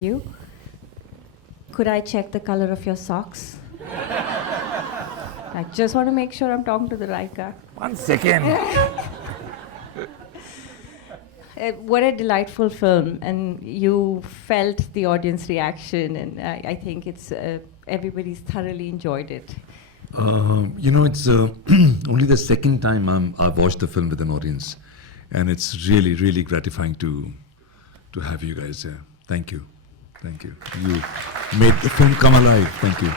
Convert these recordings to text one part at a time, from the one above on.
You? Could I check the color of your socks? I just want to make sure I'm talking to the right guy. 1 second. What a delightful film, and you felt the audience reaction, and I think it's everybody's thoroughly enjoyed it. It's only the second time I've watched the film with an audience, and it's really, really gratifying to have you guys there. Thank you. Thank you. You made the film come alive. Thank you.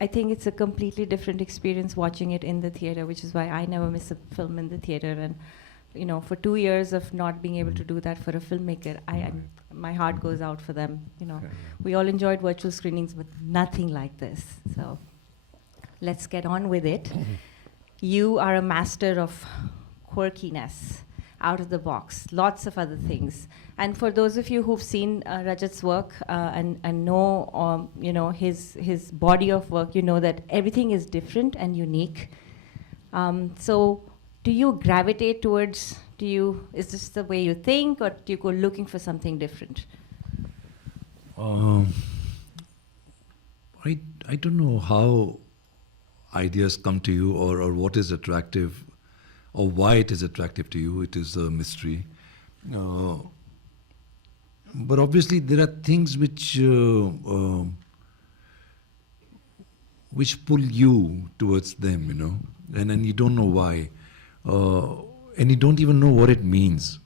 I think it's a completely different experience watching it in the theater, which is why I never miss a film in the theater. And for 2 years of not being able to do that for a filmmaker, my heart goes out for them. We all enjoyed virtual screenings, but nothing like this. So let's get on with it. You are a master of quirkiness, out of the box, lots of other things. And for those of you who've seen Rajat's work and know his body of work, you know that everything is different and unique. So do you gravitate towards, is this the way you think, or do you go looking for something different? I don't know how ideas come to you or what is attractive or why it is attractive to you. It is a mystery. But obviously there are things which pull you towards them, and you don't know why. And you don't even know what it means.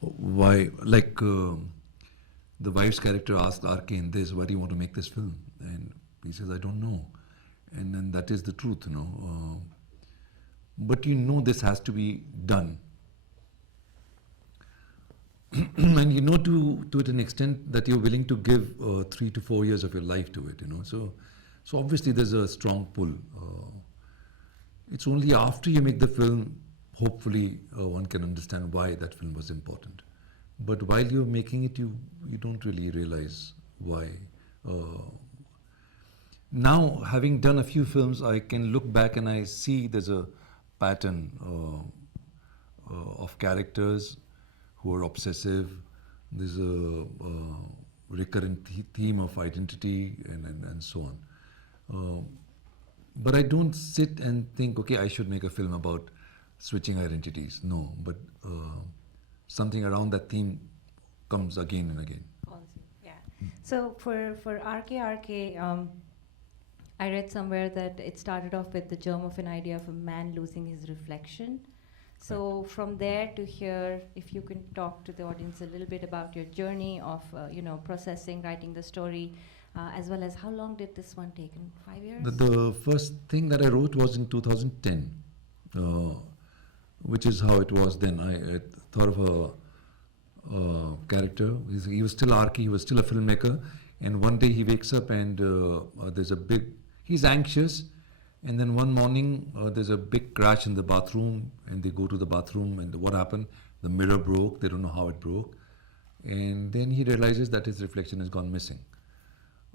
Why, like the wife's character asked RKAY in this, why do you want to make this film? And he says, I don't know. And then that is the truth, But this has to be done. And to an extent that you're willing to give 3 to 4 years of your life to it, So obviously there's a strong pull. It's only after you make the film, hopefully one can understand why that film was important. But while you're making it, you don't really realize why. Now, having done a few films, I can look back and I see there's a pattern of characters who are obsessive. There's a recurrent theme of identity and so on. But I don't sit and think, okay, I should make a film about switching identities. No, but something around that theme comes again and again. Yeah. So for RKAY, I read somewhere that it started off with the germ of an idea of a man losing his reflection. So from there to here, if you can talk to the audience a little bit about your journey of processing, writing the story, as well as how long did this one take? In 5 years? The first thing that I wrote was in 2010, which is how it was then. I thought of a character. He was still RKAY, he was still a filmmaker, and one day he wakes up and he's anxious, and then one morning there's a big crash in the bathroom, and they go to the bathroom, and what happened? The mirror broke. They don't know how it broke, and then he realizes that his reflection has gone missing.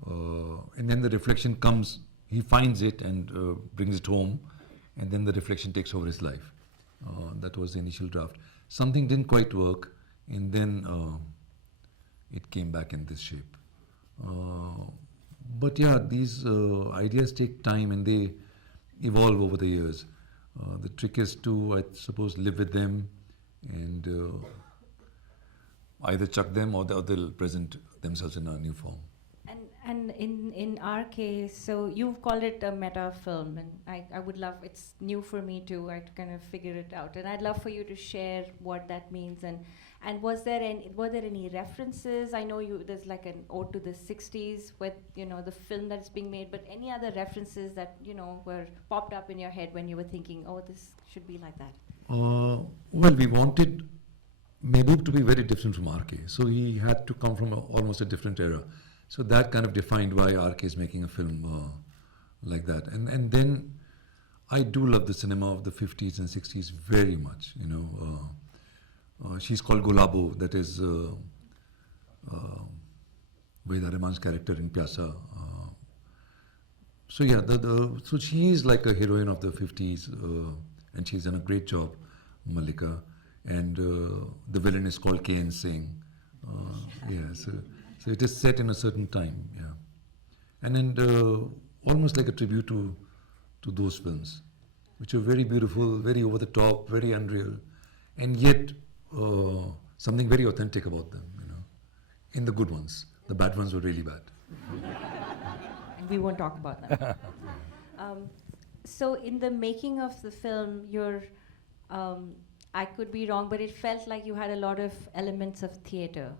And then the reflection comes, he finds it and brings it home, and then the reflection takes over his life. That was the initial draft. Something didn't quite work, and then it came back in this shape. But yeah, these ideas take time and they evolve over the years. The trick is to, I suppose, live with them and either chuck them or they'll present themselves in a new form. And in RKAY, so you've called it a meta film, and I would love, it's new for me too, I kind of figure it out, and I'd love for you to share what that means, and were there any references? I know there's like an ode to the 60s with the film that's being made, but any other references that were popped up in your head when you were thinking, oh, this should be like that? Well, we wanted Mehboob to be very different from RKAY, so he had to come from almost a different era. So that kind of defined why RKAY is making a film like that. And then I do love the cinema of the 50s and 60s very much. She's called Golabo, that is Wahida Rehman's character in Pyasa. So yeah, so she is like a heroine of the 50s, and she's done a great job, Malika. And the villain is called K.N. Singh. Yeah, so it is set in a certain time, yeah. And then almost like a tribute to those films, which are very beautiful, very over the top, very unreal, and yet something very authentic about them, you know. In the good ones, the bad ones were really bad. And we won't talk about them. So in the making of the film, I could be wrong, but it felt like you had a lot of elements of theater.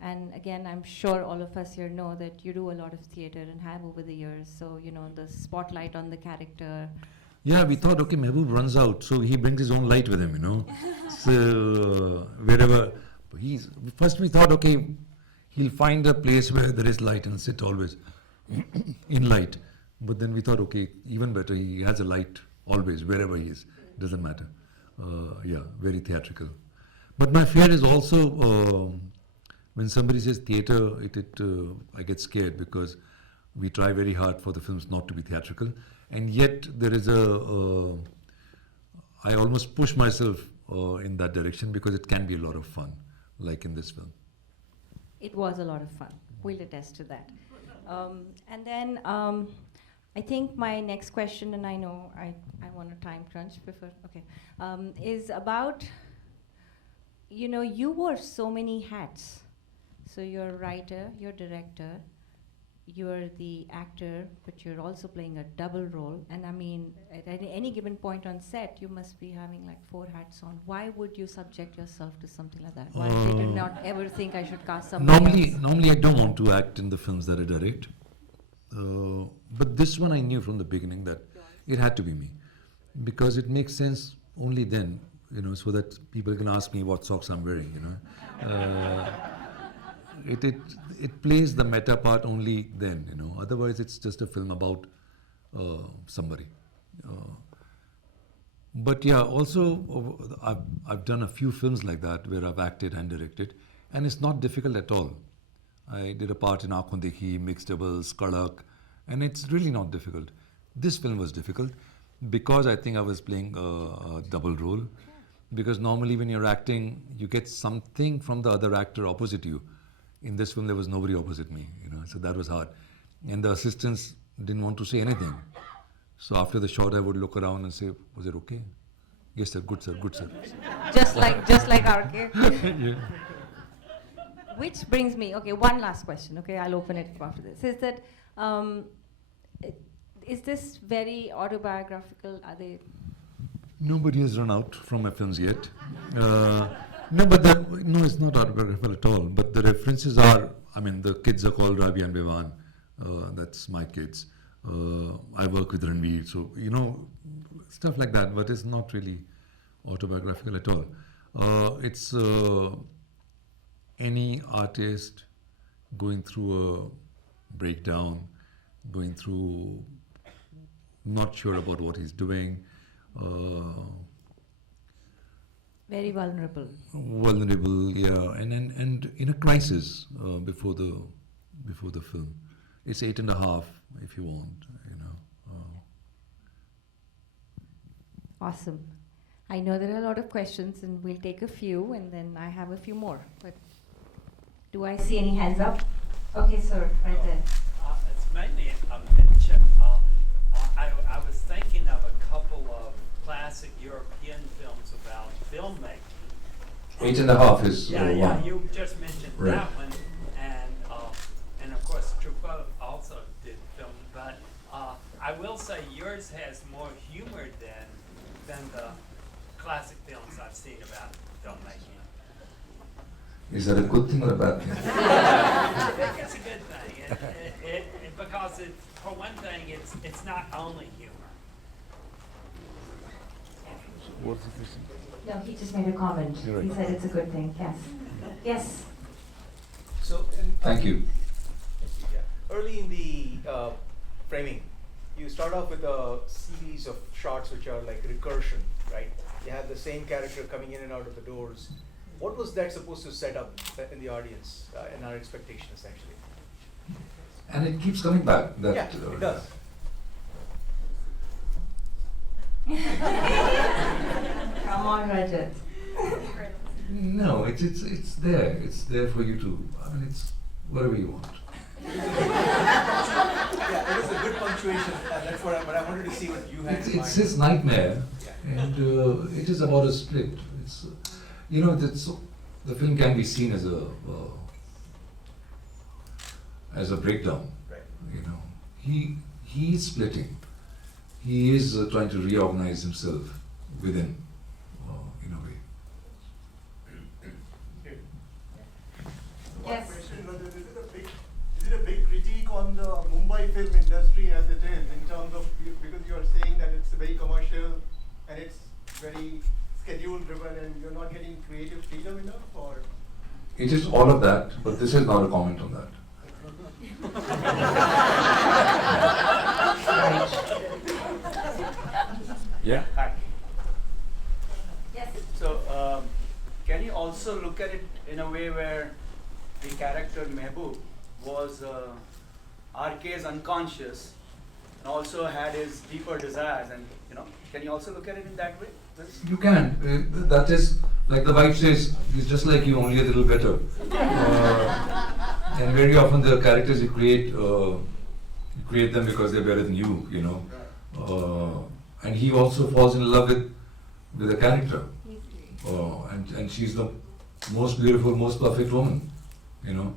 And again, I'm sure all of us here know that you do a lot of theater and have over the years. So, you know, the spotlight on the character. Yeah, we thought, okay, Mehboob runs out, so he brings his own light with him, you know. So wherever first we thought, okay, he'll find a place where there is light and sit always in light. But then we thought, okay, even better, he has a light always, wherever he is. Doesn't matter. Yeah, very theatrical. But my fear is also when somebody says theatre, I get scared because we try very hard for the films not to be theatrical, and yet there is I almost push myself in that direction because it can be a lot of fun, like in this film. It was a lot of fun. We'll attest to that. And then I think my next question, and I know I want a time crunch before, okay, is about, you know, you wore so many hats. So you're a writer, you're a director, you're the actor, but you're also playing a double role. And I mean, at any given point on set, you must be having like 4 hats on. Why would you subject yourself to something like that? Why did you not ever think I should cast somebody else? Normally I don't want to act in the films that I direct. But this one I knew from the beginning that it had to be me. Because it makes sense only then, you know, so that people can ask me what socks I'm wearing, you know. It plays the meta part only then, you know. Otherwise, it's just a film about somebody. But yeah, also I've done a few films like that where I've acted and directed, and it's not difficult at all. I did a part in Aankhon Dekhi, Mixed Doubles, Kadak, and it's really not difficult. This film was difficult because I think I was playing a double role. Because normally when you're acting, you get something from the other actor opposite you. In this film, there was nobody opposite me, you know, so that was hard. And the assistants didn't want to say anything. So after the shot, I would look around and say, "Was it okay?" "Yes, sir. Good, sir. Good, sir." Just like RKAY. Yeah. Which brings me, okay, one last question. Okay, I'll open it after this. Is that is this very autobiographical? Are they? Nobody has run out from my films yet. No, it's not autobiographical at all. But the references are, I mean, the kids are called Rabi and Bevan. That's my kids. I work with Ranveer, so, you know, stuff like that. But it's not really autobiographical at all. It's any artist going through a breakdown, going through not sure about what he's doing. Very vulnerable. Vulnerable, yeah, and in a crisis before the film. It's 8.5 if you want, you know. Awesome. I know there are a lot of questions, and we'll take a few, and then I have a few more. But do I see any hands up? Okay, sir, right there. It's mainly a mention. I was thinking of a couple of classic European films about filmmaking. 8.5 is yeah, you just mentioned right. that one, and of course Truffaut also did film. But I will say yours has more humor than the classic films I've seen about filmmaking. Is that a good thing or a bad thing? I think it's a good thing, because for one thing, it's not only humor. What's the question? No, he just made a comment. You're right. He said it's a good thing. Yes. Yes. So, Thank you. early in the framing, you start off with a series of shots which are like recursion, right? You have the same character coming in and out of the doors. What was that supposed to set up in the audience and our expectations, actually? And it keeps coming back. Yeah, it does. Come on, Rajat. No, it's there. It's there for you to. I mean, it's whatever you want. Yeah, it was a good punctuation. That's what. But I wanted to see what you had in It's mind. his nightmare, Yeah. and it is about a split. It's the film can be seen as a breakdown. Right. You know, he is splitting. He is trying to reorganize himself within, in a way. Yes. One question, Rajat, is it a big critique on the Mumbai film industry as it is in terms of, because you are saying that it's very commercial and it's very schedule driven and you're not getting creative freedom enough, or? It is all of that, but this is not a comment on that. Yeah. Hi. Yes. So, can you also look at it in a way where the character Mehboob was RK's unconscious and also had his deeper desires, and can you also look at it in that way? You can. That is, like the wife says, he's just like you, only a little better. And very often the characters you create them because they're better than you. And he also falls in love with a character. And she's the most beautiful, most perfect woman. And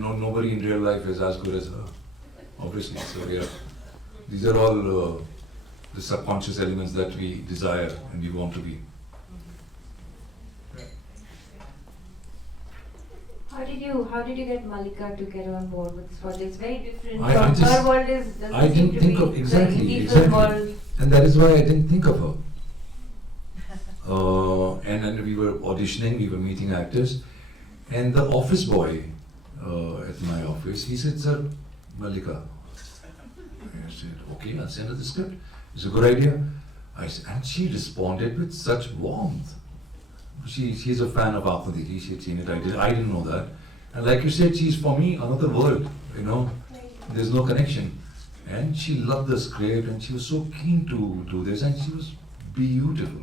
nobody in real life is as good as her, obviously. So yeah, these are all the subconscious elements that we desire and we want to be. How did you get Malika to get on board with this project? It's very different. I from just- her world is doesn't I seem didn't to think be of the exactly, indie film world. and that is why I didn't think of her. And then we were auditioning, we were meeting actors, and the office boy at my office, he said, "Sir, Malika." I said, "Okay, I'll send her the script. It's a good idea." And she responded with such warmth. She's a fan of Akudi. She had seen it. I didn't know that. And like you said, she's for me another world. There's no connection. And she loved the script, and she was so keen to do this, and she was beautiful.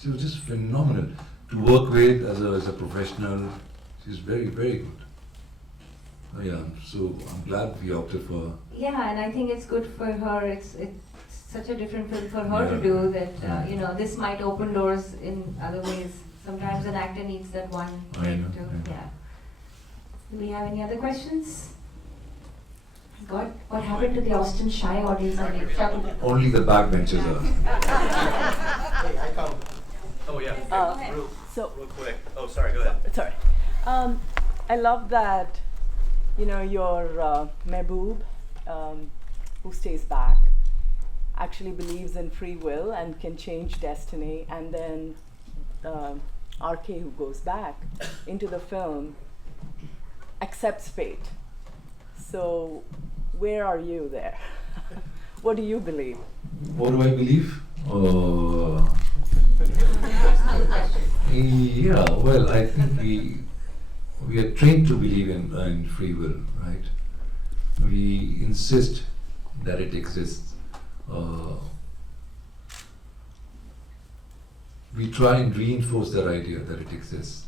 She was just phenomenal to work with as a professional. She's very, very good. Yeah, so I'm glad we opted for her. Yeah, and I think it's good for her. It's such a different film for her to Yeah. do that. This might open doors in other ways. Sometimes an actor needs that one I thing know, to. yeah. Yeah. Do we have any other questions? What happened to the Austin Shy audience? Only the backbenchers are. Hey, I count. Oh yeah. ahead. Real quick. Oh, sorry. Go ahead. Sorry. I love that, your Mehboob, who stays back, actually believes in free will and can change destiny, and then RK, who goes back into the film, accepts fate. So, where are you there? What do you believe? What do I believe? Yeah, well, I think we are trained to believe in free will, right? We insist that it exists. We try and reinforce that idea that it exists.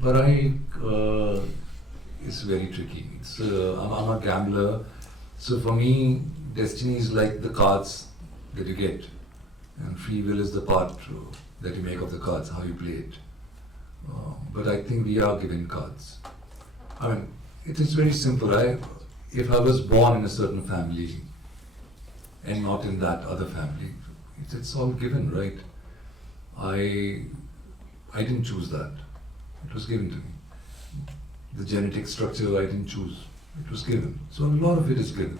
But it's very tricky. I'm a gambler, so for me, destiny is like the cards that you get, and free will is the part that you make of the cards, how you play it. But I think we are given cards. I mean, it is very simple. If I was born in a certain family and not in that other family, it's all given, right? I didn't choose that. It was given to me. The genetic structure I didn't choose. It was given. So a lot of it is given.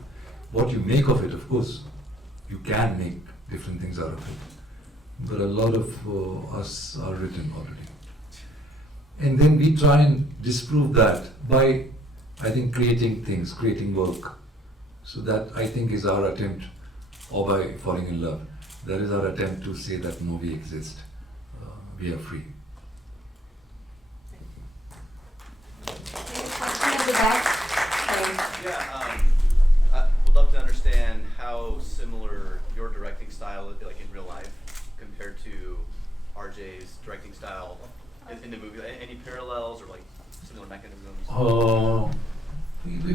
What you make of it, of course, you can make different things out of it. But a lot of us are written already. And then we try and disprove that by, I think, creating things, creating work. So that, I think, is our attempt, or by falling in love. That is our attempt to say that no, we exist. We are free. Question at the back. Sorry. Yeah. I would love to understand how similar your directing style is, like in real life, compared to RJ's directing style in the movie? Any parallels or like similar mechanisms?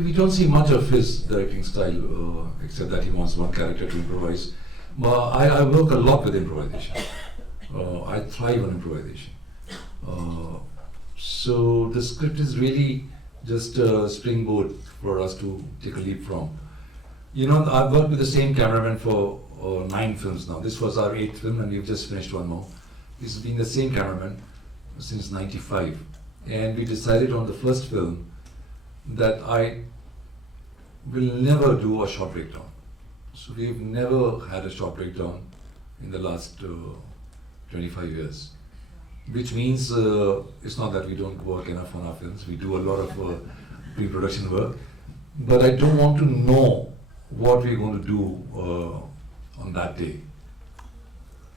We don't see much of his directing style, except that he wants one character to improvise. But I work a lot with improvisation. I thrive on improvisation. So the script is really just a springboard for us to take a leap from. You know, I've worked with the same cameraman for 9 films now. This was our 8th film, and we've just finished one more. This has been the same cameraman since '95, and we decided on the first film that I will never do a shot breakdown. So we've never had a shot breakdown in the last 25 years. Which means it's not that we don't work enough on our films. We do a lot of pre-production work, but I don't want to know what we're going to do on that day,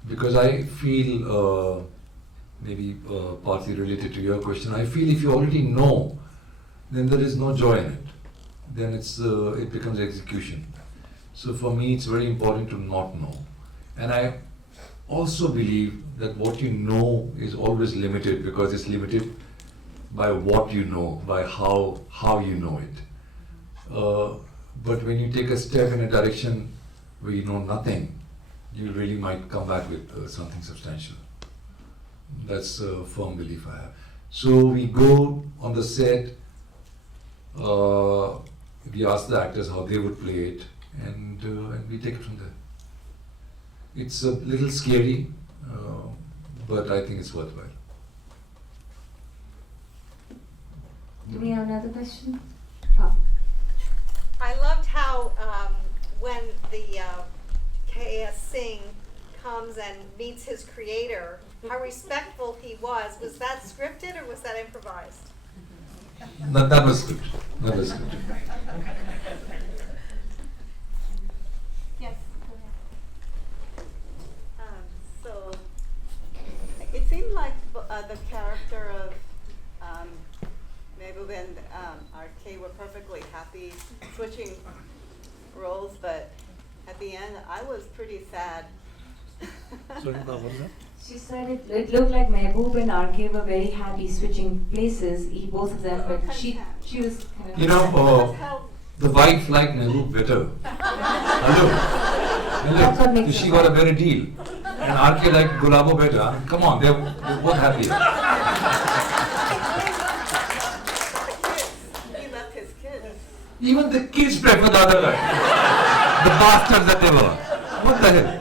because I feel maybe partly related to your question. I feel if you already know, then there is no joy in it. Then it becomes execution. So for me, it's very important to not know, and I also believe that what you know is always limited, because it's limited by what you know, by how you know it. But when you take a step in a direction where you know nothing, you really might come back with something substantial. That's a firm belief I have. So we go on the set, we ask the actors how they would play it, and we take it from there. It's a little scary, but I think it's worthwhile. Do we have another question? I loved how when the K.S. Singh comes and meets his creator, how respectful he was. Was that scripted or was that improvised? That was good. That was good. Yes. So it seemed like the character of Mehboob and RKAY were perfectly happy switching roles, but at the end I was pretty sad. She said it looked like Mehboob and RKAY were very happy switching places, both of them, but she was kind of... You know, the wife liked Mehboob better. Hello. That's what makes She it got a right. better deal. And RKAY liked Gulabo better. Come on, they're both happy. He left his kids. Even the kids prefer the other guy. The bastards that they were. What the hell?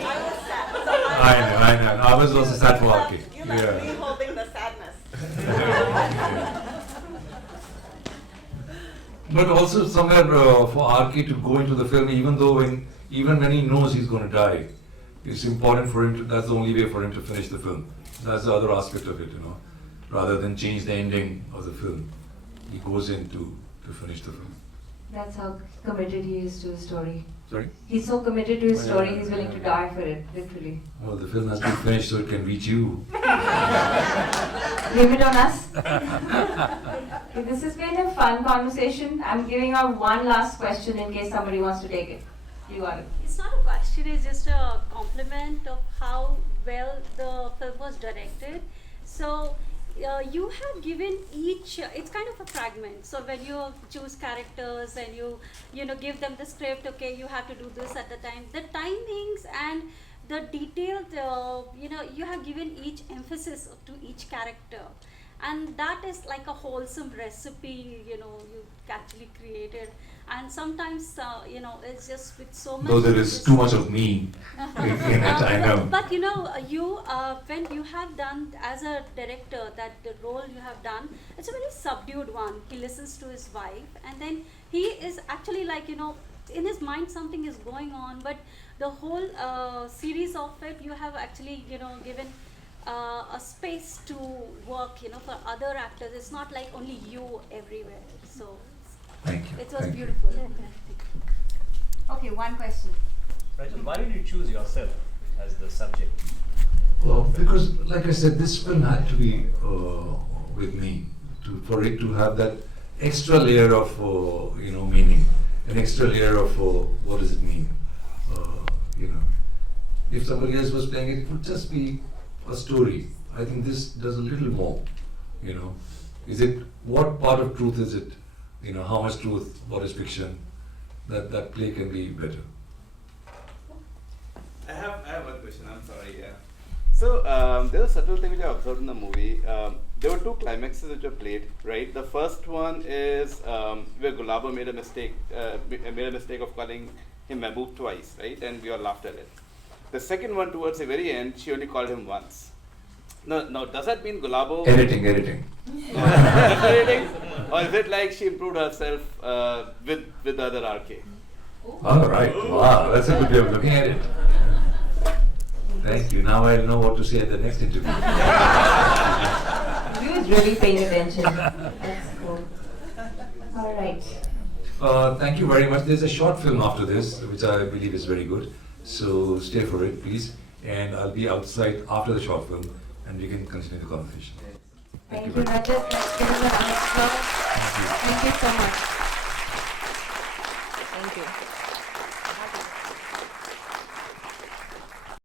I was sad. So I know. I was also sad for RKAY. You left me holding the sadness. But also somewhere for RKAY to go into the film, even when he knows he's going to die, it's important for him to. That's the only way for him to finish the film. That's the other aspect of it, rather than change the ending of the film. He goes in to finish the film. That's how committed he is to the story. Sorry? He's so committed to his story, he's willing to die for it, literally. Well, the film has been finished, so it can reach you. Blame it on us. Okay, this has been a fun conversation. I'm giving out one last question in case somebody wants to take it. You got it. It's not a question, it's just a compliment of how well the film was directed. So you have given each, it's kind of a fragment. So when you choose characters and you give them the script, okay, you have to do this at the time. The timings and the detailed, you have given each emphasis to each character. And that is like a wholesome recipe, you actually created. And sometimes, it's just with so much. Though there is too much of me in it, I know. But when you have done as a director, that the role you have done, it's a very subdued one. He listens to his wife, and then he is actually like, in his mind something is going on, but the whole series of it, you have actually, given a space to work, for other actors. It's not like only you everywhere. So Thank you. it was Thank you. beautiful. Okay, one question. Rajat, why did you choose yourself as the subject? Because, like I said, this film had to be with me for it to have that extra layer of meaning, an extra layer of what does it mean, If somebody else was playing it, it would just be a story. I think this does a little more, you know. Is it, what part of truth is it? You know, how much truth, what is fiction? That play can be better. I have one question, I'm sorry, yeah. So, there's a subtle thing which I observed in the movie. There were two climaxes which were played, right? The first one is where Gulabo made a mistake of calling him Mehboob twice, right? And we all laughed at it. The second one, towards the very end, she only called him once. Now, does that mean Gulabo... Editing. Editing? Or is it like she improved herself with the other RK? All right. Wow, that's a good way of looking at it. Thank you. Now I'll know what to say at the next interview. He was really paying attention. That's cool. All right. Thank you very much. There's a short film after this, which I believe is very good. So stay for it, please. And I'll be outside after the short film, and we can continue the conversation. Thank you, Rajat. Let's give him a round of applause. Thank you so much. Thank you.